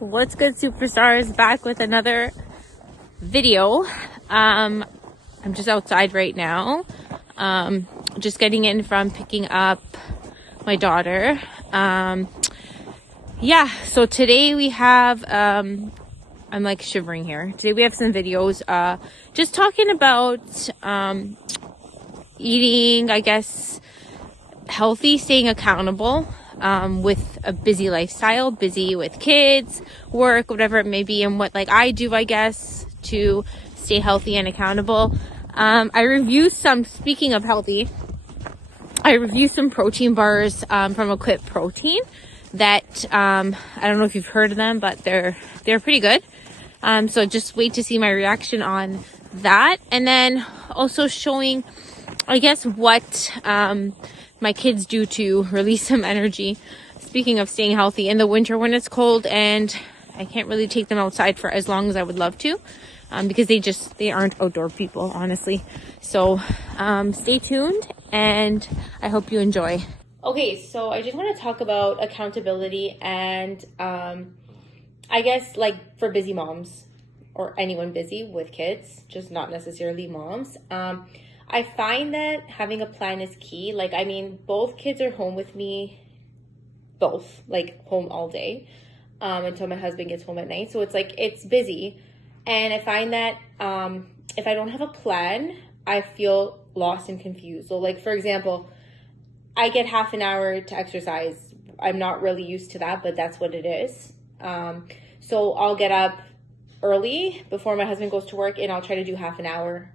What's good, superstars? Back with another video. I'm just outside right now, just getting in from picking up my daughter. So today we have I'm like shivering here. Today we have some videos just talking about eating, I guess, healthy, staying accountable with a busy lifestyle, busy with kids, work, whatever it may be, and what like I do, I guess, to stay healthy and accountable. I reviewed some, speaking of healthy, I reviewed some protein bars from Equip Protein that I don't know if you've heard of them, but they're pretty good. So just wait to see my reaction on that, and then also showing, I guess, what my kids do to release some energy. Speaking of staying healthy in the winter when it's cold and I can't really take them outside for as long as I would love to, because they aren't outdoor people, honestly. So stay tuned and I hope you enjoy. Okay, so I just want to talk about accountability and I guess like for busy moms or anyone busy with kids, just not necessarily moms. I find that having a plan is key. Like, I mean, both kids are home with me, like home all day, until my husband gets home at night. So it's like, it's busy. And I find that if I don't have a plan, I feel lost and confused. So like, for example, I get half an hour to exercise. I'm not really used to that, but that's what it is. So I'll get up early before my husband goes to work and I'll try to do half an hour,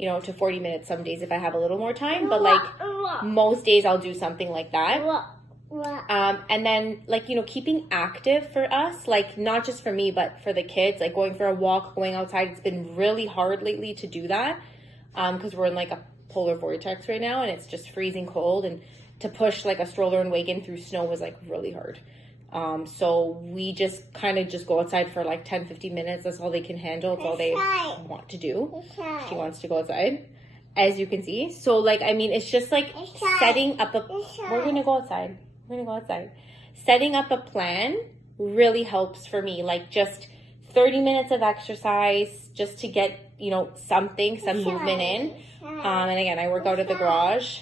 to 40 minutes some days if I have a little more time. But like most days I'll do something like that. And then like, keeping active for us, like not just for me, but for the kids, like going for a walk, going outside. It's been really hard lately to do that because we're in like a polar vortex right now and it's just freezing cold, and to push like a stroller and Wagon through snow was like really hard. So we just kind of just go outside for like 10-15 minutes. That's all they can handle. It's all they want to do. She wants to go outside, as you can see. So like, I mean, it's just like setting up we're going to go outside. Setting up a plan really helps for me. Like just 30 minutes of exercise just to get, some movement in. And again, I work out at the garage.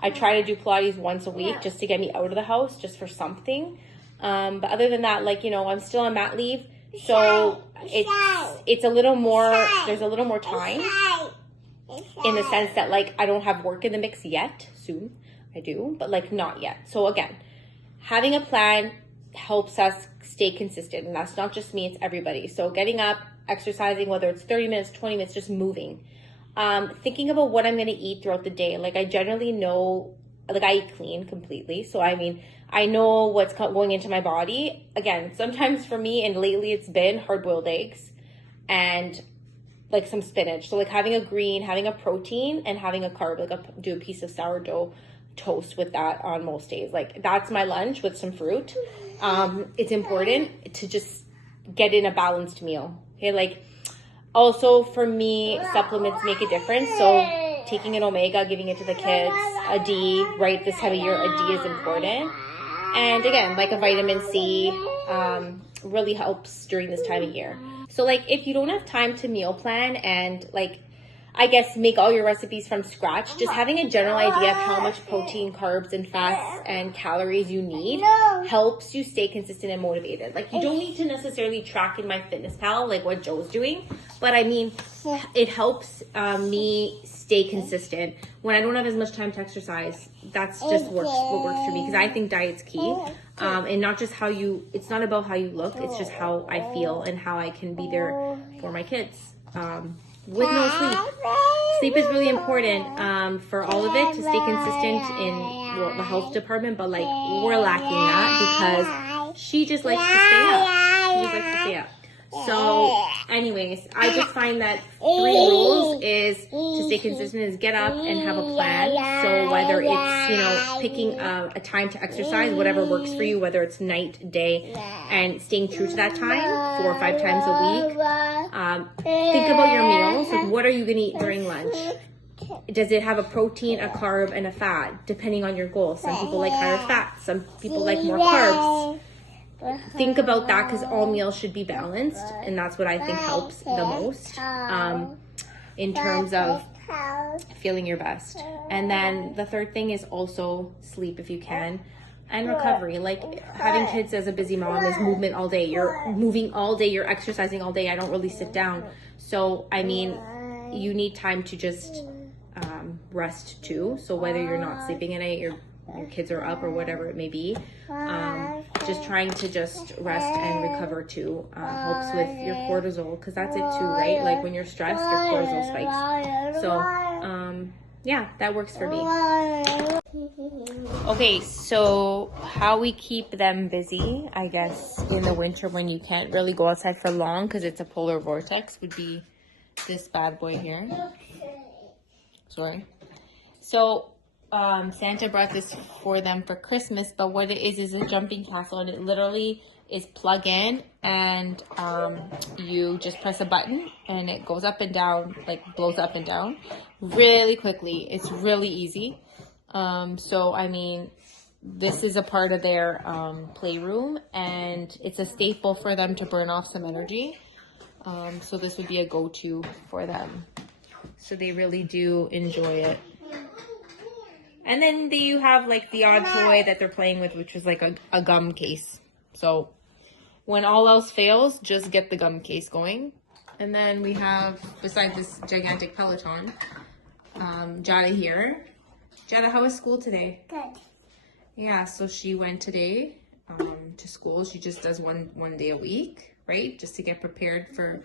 I try to do Pilates once a week just to get me out of the house, just for something. But other than that, like, I'm still on mat leave. So it's a little more, there's a little more time in the sense that like, I don't have work in the mix yet. Soon I do, but like not yet. So again, having a plan helps us stay consistent, and that's not just me, it's everybody. So getting up, exercising, whether it's 30 minutes, 20 minutes, just moving. Thinking about what I'm going to eat throughout the day. Like I generally know, like I eat clean completely. So I mean, I know what's going into my body. Again, sometimes for me, and lately it's been hard-boiled eggs and like some spinach. So like having a green, having a protein, and having a carb, like do a piece of sourdough toast with that on most days. Like that's my lunch with some fruit. It's important to just get in a balanced meal. Okay, like also for me, supplements make a difference. So taking an omega, giving it to the kids, a D, right? This time of year, a D is important. And again, like a vitamin C really helps during this time of year. So like if you don't have time to meal plan and like, I guess, make all your recipes from scratch, just having a general idea of how much protein, carbs, and fats and calories you need helps you stay consistent and motivated. Like you don't need to necessarily track in MyFitnessPal like what Joe's doing, but I mean, it helps me stay consistent when I don't have as much time to exercise. That's just what works for me, because I think diet's key, and not just it's not about how you look, it's just how I feel and how I can be there for my kids. With no sleep. Sleep is really important for all of it to stay consistent in the health department, but like we're lacking that because she just likes to stay up. So anyways, I just find that 3 rules is to stay consistent is get up and have a plan. So whether it's, picking a time to exercise, whatever works for you, whether it's night, day, and staying true to that time 4 or 5 times a week. Think about your meals. Like what are you going to eat during lunch? Does it have a protein, a carb, and a fat, depending on your goals? Some people like higher fat. Some people like more carbs. think about that, because all meals should be balanced, and that's what I think helps the most in terms of feeling your best. And then the third thing is also sleep if you can, and recovery. Like, having kids as a busy mom is movement all day. You're moving all day, you're exercising all day. I don't really sit down. So, I mean, you need time to just rest too. So whether you're not sleeping at night, your kids are up, or whatever it may be, just trying to just rest and recover too helps with your cortisol, because that's it too, right? Like, when you're stressed, your cortisol spikes. So yeah, that works for me. Okay, so how we keep them busy, I guess, in the winter when you can't really go outside for long because it's a polar vortex, would be this bad boy here. Sorry. So Santa brought this for them for Christmas, but what it is a jumping castle, and it literally is plug in, and you just press a button and it goes up and down, like blows up and down really quickly. It's really easy. So I mean, this is a part of their playroom, and it's a staple for them to burn off some energy. So this would be a go-to for them. So they really do enjoy it. And then you have like the odd toy that they're playing with, which is like a gum case. So when all else fails, just get the gum case going. And then we have, besides this gigantic Peloton, Jada here. Jada, how was school today? Good. Yeah, so she went today to school. She just does one day a week, right? Just to get prepared for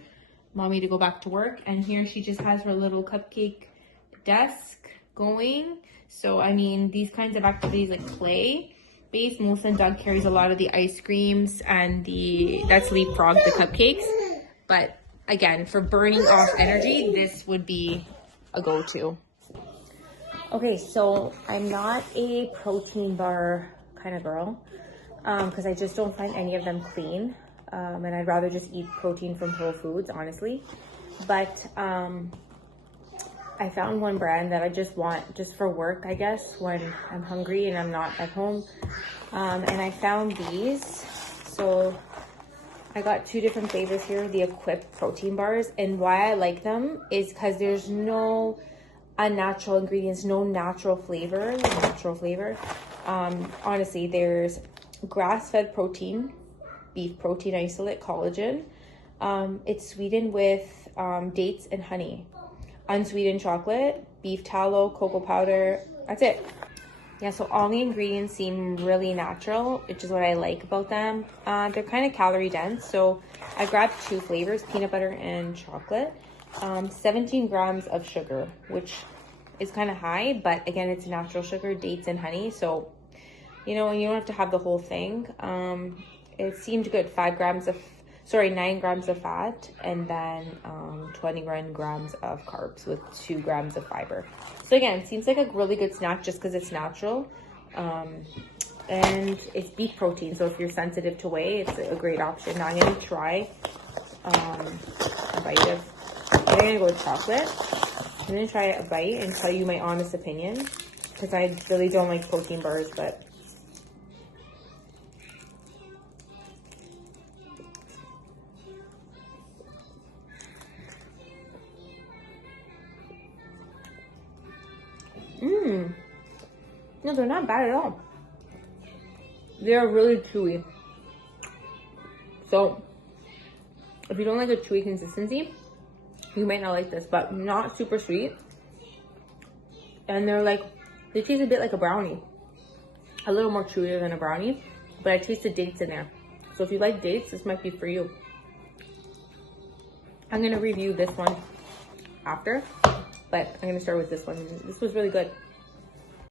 mommy to go back to work. And here she just has her little cupcake desk going. So, I mean, these kinds of activities like play-based, Melissa and Doug carries a lot of the ice creams and that's Leapfrog, the cupcakes. But again, for burning off energy, this would be a go-to. Okay, so I'm not a protein bar kind of girl because I just don't find any of them clean. And I'd rather just eat protein from Whole Foods, honestly. But I found one brand that I just want just for work, I guess, when I'm hungry and I'm not at home. And I found these. So I got two different flavors here, the Equip protein bars. And why I like them is because there's no unnatural ingredients, no natural flavor. Honestly, there's grass-fed protein, beef protein isolate, collagen. It's sweetened with dates and honey. Unsweetened chocolate, beef tallow, cocoa powder. That's it. Yeah, so all the ingredients seem really natural, which is what I like about them. They're kind of calorie dense, so I grabbed two flavors, peanut butter and chocolate. 17 grams of sugar, which is kind of high, but again, it's natural sugar, dates and honey. So, you know, you don't have to have the whole thing. It seemed good. 9 grams of fat, and then 21 grams of carbs with 2 grams of fiber. So again, it seems like a really good snack just because it's natural. And it's beef protein, so if you're sensitive to whey, it's a great option. Now I'm going to try a bite of, I'm going to go with chocolate. I'm going to try a bite and tell you my honest opinion, because I really don't like protein bars, but no, they're not bad at all. They're really chewy. So, if you don't like a chewy consistency, you might not like this, but not super sweet. And they taste a bit like a brownie. A little more chewier than a brownie, but I tasted dates in there. So if you like dates, this might be for you. I'm gonna review this one after, but I'm gonna start with this one. This was really good.